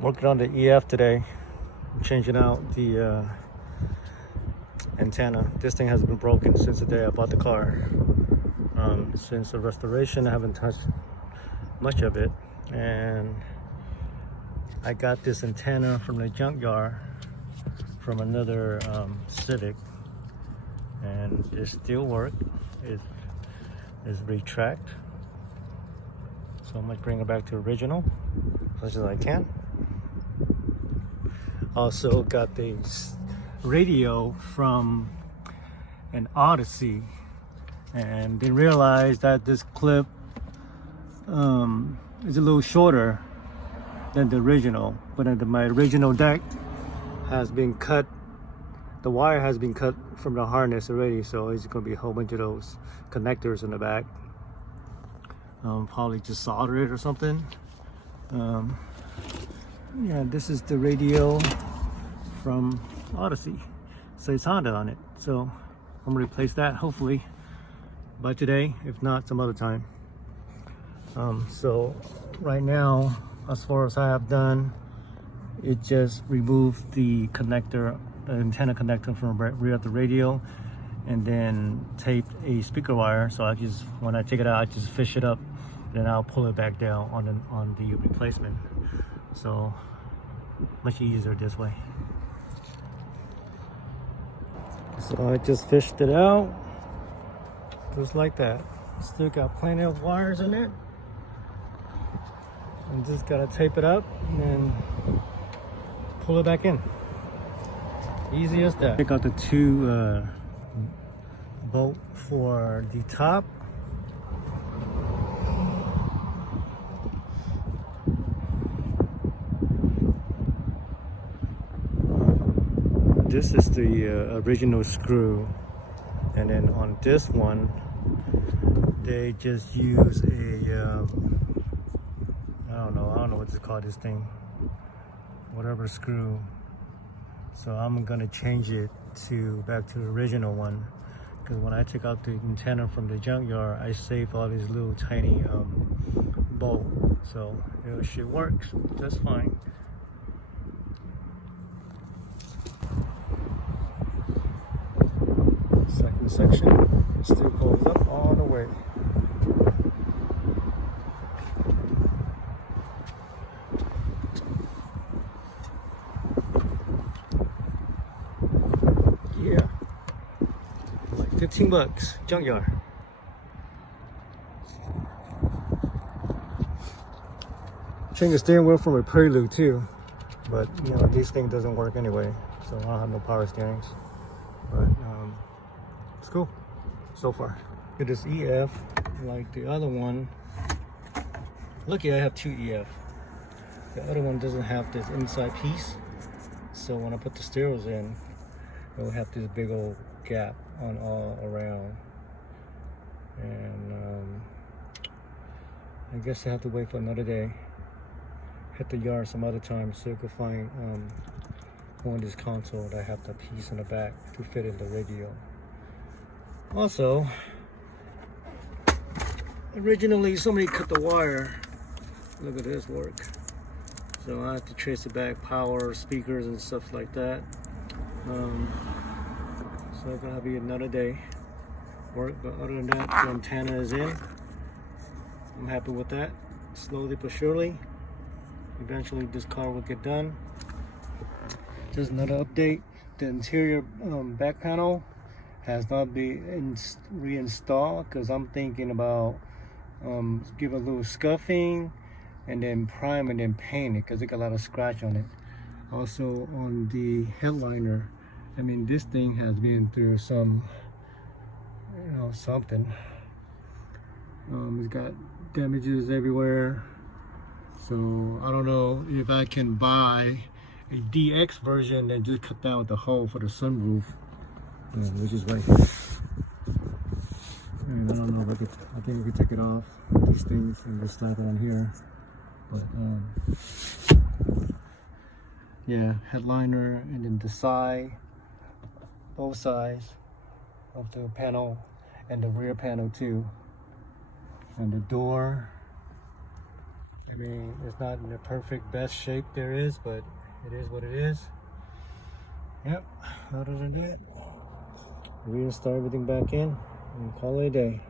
Working on the EF today. I'm changing out the antenna. This thing has been broken since the day I bought the car. Since the restoration, I haven't touched much of it, and I got this antenna from the junkyard from another Civic, and it still works. It's retract, so I'm gonna bring it back to original as much as I can. Also got the radio from an Odyssey, and they realized that this clip is a little shorter than the original, but my original deck has been cut. The wire has been cut from the harness already, so it's going to be a whole bunch of those connectors in the back. Probably just solder it or something. Yeah, this is the radio from Odyssey. So it's Honda on it. So I'm going to replace that hopefully by today, if not some other time. So right now, as far as I have done, it just removed the connector, the antenna connector from the rear of the radio, and then taped a speaker wire. So I just, when I take it out, I just fish it up, then I'll pull it back down on the replacement. So much easier this way. So I just fished it out, just like that. Still got plenty of wires in it. And just gotta tape it up and then pull it back in. Easy as that. Take out the two bolt for the top. This is the original screw, and then on this one they just use a I don't know what to call this thing, whatever screw. So I'm gonna change it back to the original one, because when I took out the antenna from the junkyard, I saved all these little tiny bolts, so it should work just fine. Second section, it still goes up all the way. Yeah, like 15 bucks, junkyard. Change the steering wheel from a Prelude too, but you know, this thing doesn't work anyway, so I don't have no power steerings. But it's cool so far. It is EF like the other one. Lucky I have two EF. The other one doesn't have this inside piece, so when I put the stereos in, it will have this big old gap on all around. And I guess I have to wait for another day. Hit the yard some other time so I could find on this console that I have the piece in the back to fit in the radio. Also, originally somebody cut the wire. Look at this work. So I have to trace it back, power, speakers and stuff like that. So it's gonna be another day work, but other than that, the antenna is in. I'm happy with that. Slowly but surely, eventually this car will get done. Just another update, the interior back panel has not been reinstalled, because I'm thinking about give a little scuffing and then prime and then paint it, because it got a lot of scratch on it. Also on the headliner, I mean, this thing has been through some, you know, something. It's got damages everywhere, so I don't know if I can buy a DX version and just cut down the hole for the sunroof, which is right here. And I don't know if I think we could take it off, these things, and just slap it on here. But yeah, headliner, and then the side, both sides of the panel, and the rear panel too, and the door, I mean, it's not in the perfect best shape there is, but it is what it is. Yep, other than that, reinstall everything back in and call it a day.